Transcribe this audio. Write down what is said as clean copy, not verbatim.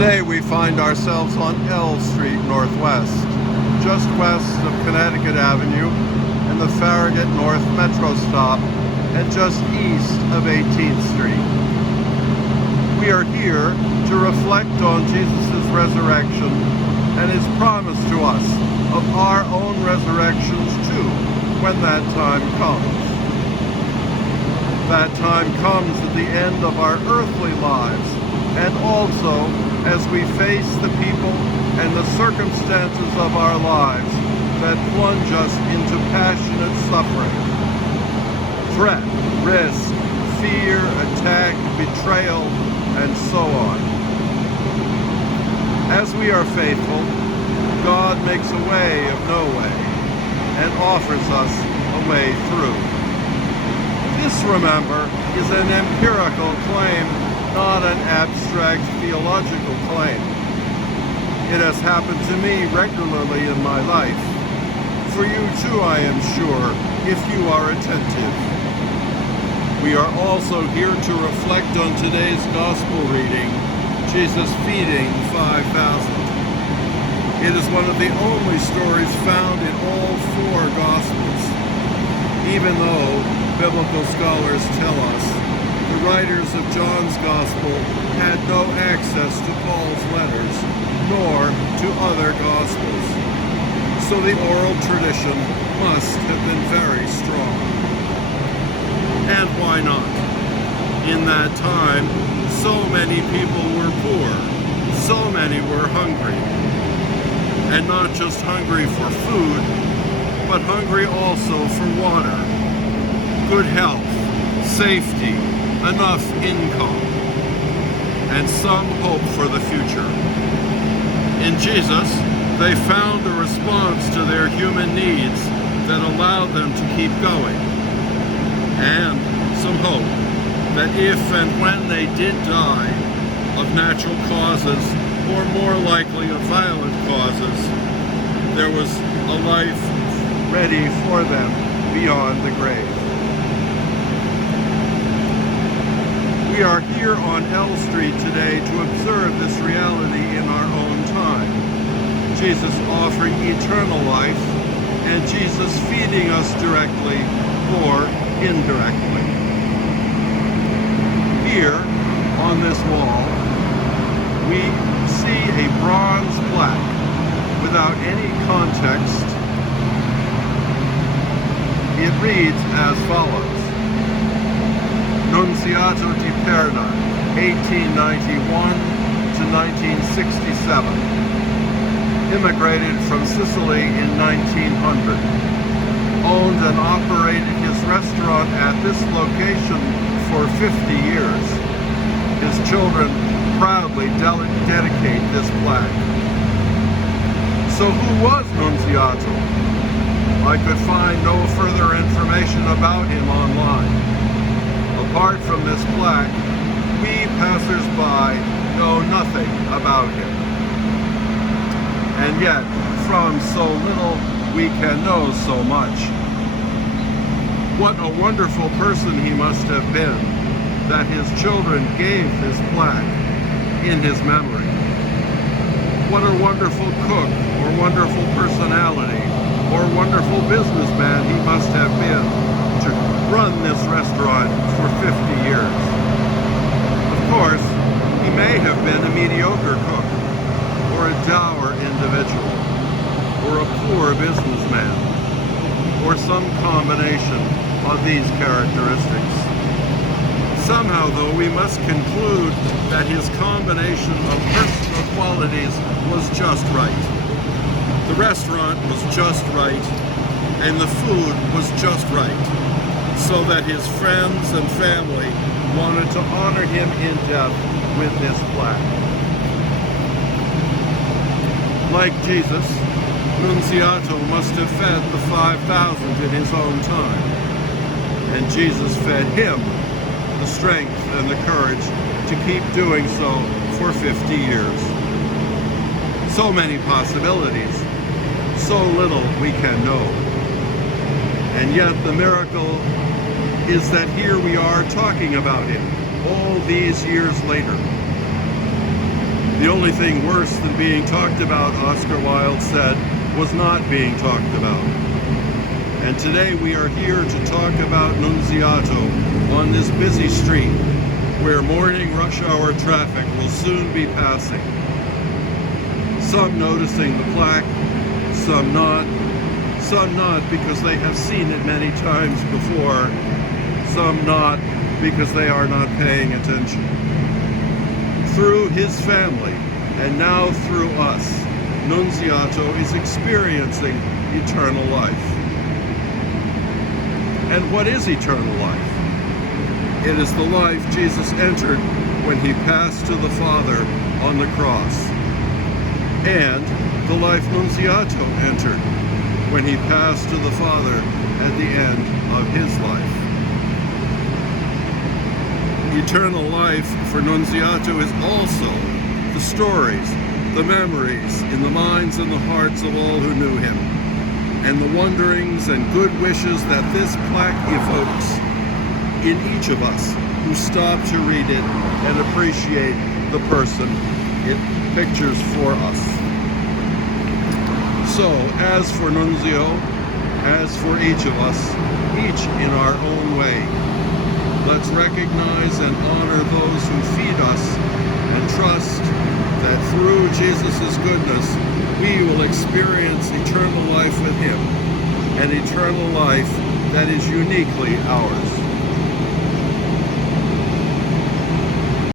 Today we find ourselves on L Street Northwest, just west of Connecticut Avenue and the Farragut North Metro stop, and just east of 18th Street. We are here to reflect on Jesus' resurrection and his promise to us of our own resurrections too, when that time comes. That time comes at the end of our earthly lives, and also as we face the people and the circumstances of our lives that plunge us into passionate suffering. Threat, risk, fear, attack, betrayal, and so on. As we are faithful, God makes a way of no way and offers us a way through. This, remember, is an empirical claim, not an abstract theological claim. It has happened to me regularly in my life. For you too, I am sure, if you are attentive. We are also here to reflect on today's gospel reading, Jesus feeding the 5,000. It is one of the only stories found in all four gospels, even though biblical scholars tell us the writers of John's Gospel had no access to Paul's letters, nor to other Gospels. So the oral tradition must have been very strong. And why not? In that time, so many people were poor, so many were hungry. And not just hungry for food, but hungry also for water, good health, safety, enough income, and some hope for the future. In Jesus, they found a response to their human needs that allowed them to keep going, and some hope that if and when they did die of natural causes, or more likely of violent causes, there was a life ready for them beyond the grave. We are here on L Street today to observe this reality in our own time. Jesus offering eternal life, and Jesus feeding us directly or indirectly. Here, on this wall, we see a bronze plaque without any context. It reads as follows: Nunziato di Perna, 1891 to 1967. Immigrated from Sicily in 1900. Owned and operated his restaurant at this location for 50 years. His children proudly dedicate this plaque. So who was Nunziato? I could find no further information about him online. Apart from this plaque, we passers-by know nothing about him. And yet, from so little, we can know so much. What a wonderful person he must have been that his children gave this plaque in his memory. What a wonderful cook, or wonderful personality, or wonderful businessman he must have been to run this restaurant for 50 years. Of course, he may have been a mediocre cook, or a dour individual, or a poor businessman, or some combination of these characteristics. Somehow, though, we must conclude that his combination of personal qualities was just right. The restaurant was just right, and the food was just right, so that his friends and family wanted to honor him in death with this plaque. Like Jesus, Nunziato must have fed the 5,000 in his own time, and Jesus fed him the strength and the courage to keep doing so for 50 years. So many possibilities, so little we can know. And yet the miracle is that here we are talking about him all these years later. The only thing worse than being talked about, Oscar Wilde said, was not being talked about. And today we are here to talk about Nunziato on this busy street where morning rush hour traffic will soon be passing. Some noticing the plaque, some not because they have seen it many times before, some not because they are not paying attention. Through his family, and now through us, Nunziato is experiencing eternal life. And what is eternal life? It is the life Jesus entered when he passed to the Father on the cross, and the life Nunziato entered when he passed to the Father at the end of his life. Eternal life for Nunziato is also the stories, the memories in the minds and the hearts of all who knew him, and the wonderings and good wishes that this plaque evokes in each of us who stop to read it and appreciate the person it pictures for us. So, as for Nunzio, as for each of us, each in our own way, let's recognize and honor those who feed us and trust that through Jesus' goodness, we will experience eternal life with him, an eternal life that is uniquely ours.